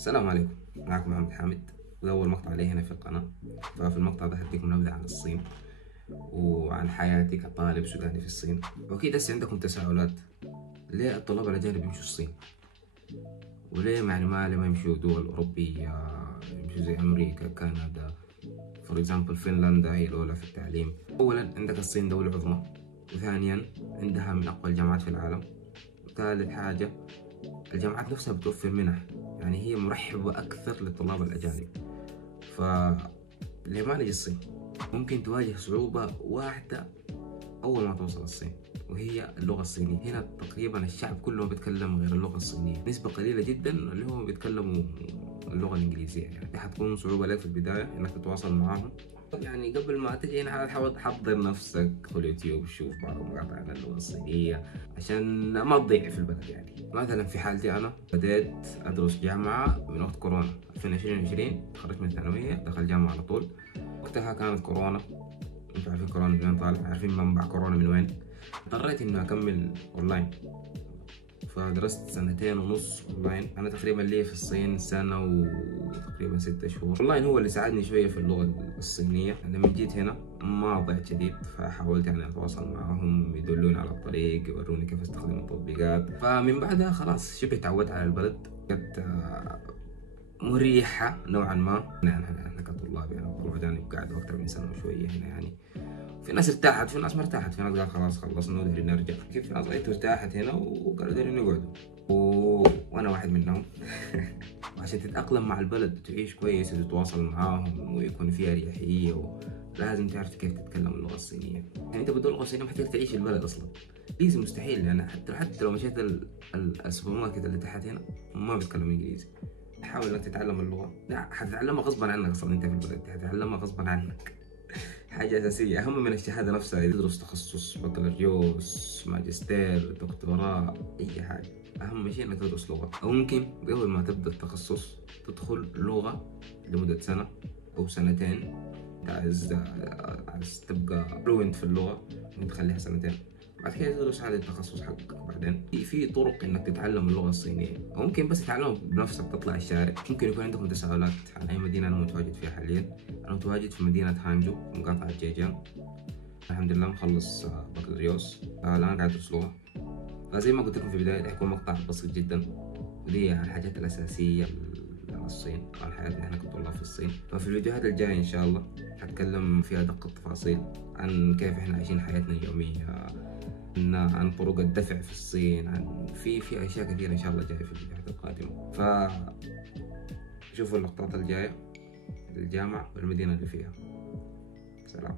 السلام عليكم، معكم محمد حامد، وده أول مقطع لي هنا في القناة. ففي المقطع ده هديكم نبذة عن الصين وعن حياتي كطالب سوداني في الصين. وأكيد هسه عندكم تساؤلات، ليه الطلاب الأجانب يمشوا الصين؟ وليه يعني ما يمشوا دول أوروبية، يمشوا زي أمريكا، كندا، فور إكزامبل فنلندا هي الأولى في التعليم. أولا عندك الصين دولة عظمى، وثانيا عندها من أقوى الجامعات في العالم، وثالث حاجة الجامعات نفسها بتوفر منح، يعني هي مرحبة أكثر للطلاب الأجانب. فليه ما نجي الصين؟ ممكن تواجه صعوبة واحدة أول ما توصل الصين، وهي اللغة الصينية. هنا تقريبا الشعب كله بيتكلم غير اللغة الصينية، نسبة قليلة جدا اللي هم بيتكلموا اللغة الإنجليزية. يعني حتكون صعوبة لك في البداية إنك تتواصل معاهم. يعني قبل ما تجي هنا حاول تحضر نفسك، ادخل يوتيوب شوف بعض المقاطع عن اللغة الصينية عشان ما تضيع في البلد. يعني مثلا في حالتي أنا بديت أدرس جامعة من وقت كورونا 2020، تخرجت من الثانوية دخلت جامعة على طول. وقتها كانت كورونا، انتوا عارفين كورونا من وين طالع، عارفين منبع كورونا من وين. اضطريت اني اكمل اونلاين، فدرست 2.5 سنين اونلاين. انا تقريبا لي في الصين سنة وتقريبا 6 شهور. اونلاين هو اللي ساعدني شوية في اللغة الصينية. لما جيت هنا ما ضعت شديد، فحاولت يعني اتواصل معهم، يدلوني على الطريق، يوروني كيف استخدم التطبيقات. فمن بعدها خلاص شبه تعودت على البلد. كانت مريحة نوعا ما. احنا كطلاب يعني طلاب أجانب قاعدوا أكثر من سنة وشوية هنا. يعني في ناس ارتاحت، في ناس ما ارتاحت، في ناس قال خلاص خلصنا ودارين نرجع، في ناس لقيت ارتاحت هنا وقالوا دارين يقعدوا وأنا واحد منهم. وعشان تتأقلم مع البلد وتعيش كويس وتتواصل معاهم ويكون فيها أريحية، لازم تعرف كيف تتكلم اللغة الصينية. يعني أنت بدون اللغة الصينية ما حتقدر تعيش البلد أصلا، لازم مستحيل. يعني حتى لو مشيت السوبر ماركت اللي تحت هنا ما بيتكلموا إنجليزي. حاول انك تتعلم اللغة، لا حتتعلمها غصبا عنك، اصلا انت في البلد حتتعلمها غصبا عنك. حاجة أساسية أهم من الشهادة نفسها. تدرس تخصص بكالوريوس، ماجستير، دكتوراه، أي حاجة، أهم شيء إنك تدرس لغة. أو ممكن قبل ما تبدأ التخصص تدخل لغة لمدة سنة أو سنتين. عايز تبقى فلوينت في اللغة، ممكن تخليها سنتين، بعد كده تدرس هذا التخصص حقك. بعدين في طرق انك تتعلم اللغه الصينيه، او ممكن بس تتعلم بنفسك، تطلع الشارع. ممكن يكون عندكم تساؤلات عن اي مدينه انا متواجد فيها حاليا. انا متواجد في مدينه هانجو، مقاطعه جيجان. الحمد لله مخلص بكالوريوس، الان قاعد ادرس لغه. فزي ما قلت لكم في البدايه حيكون مقطع بسيط جدا، ودي الحاجات الاساسيه عن الصين وعن حياتنا احنا كطلاب في الصين. ففي الفيديوهات الجايه ان شاء الله هتكلم في ادق التفاصيل عن كيف احنا عايشين حياتنا اليوميه، عن طرق الدفع في الصين، عن في اشياء كثيره ان شاء الله جايه في الفيديوهات القادمه. شوفوا اللقطات الجايه للجامعه والمدينه اللي فيها. سلام.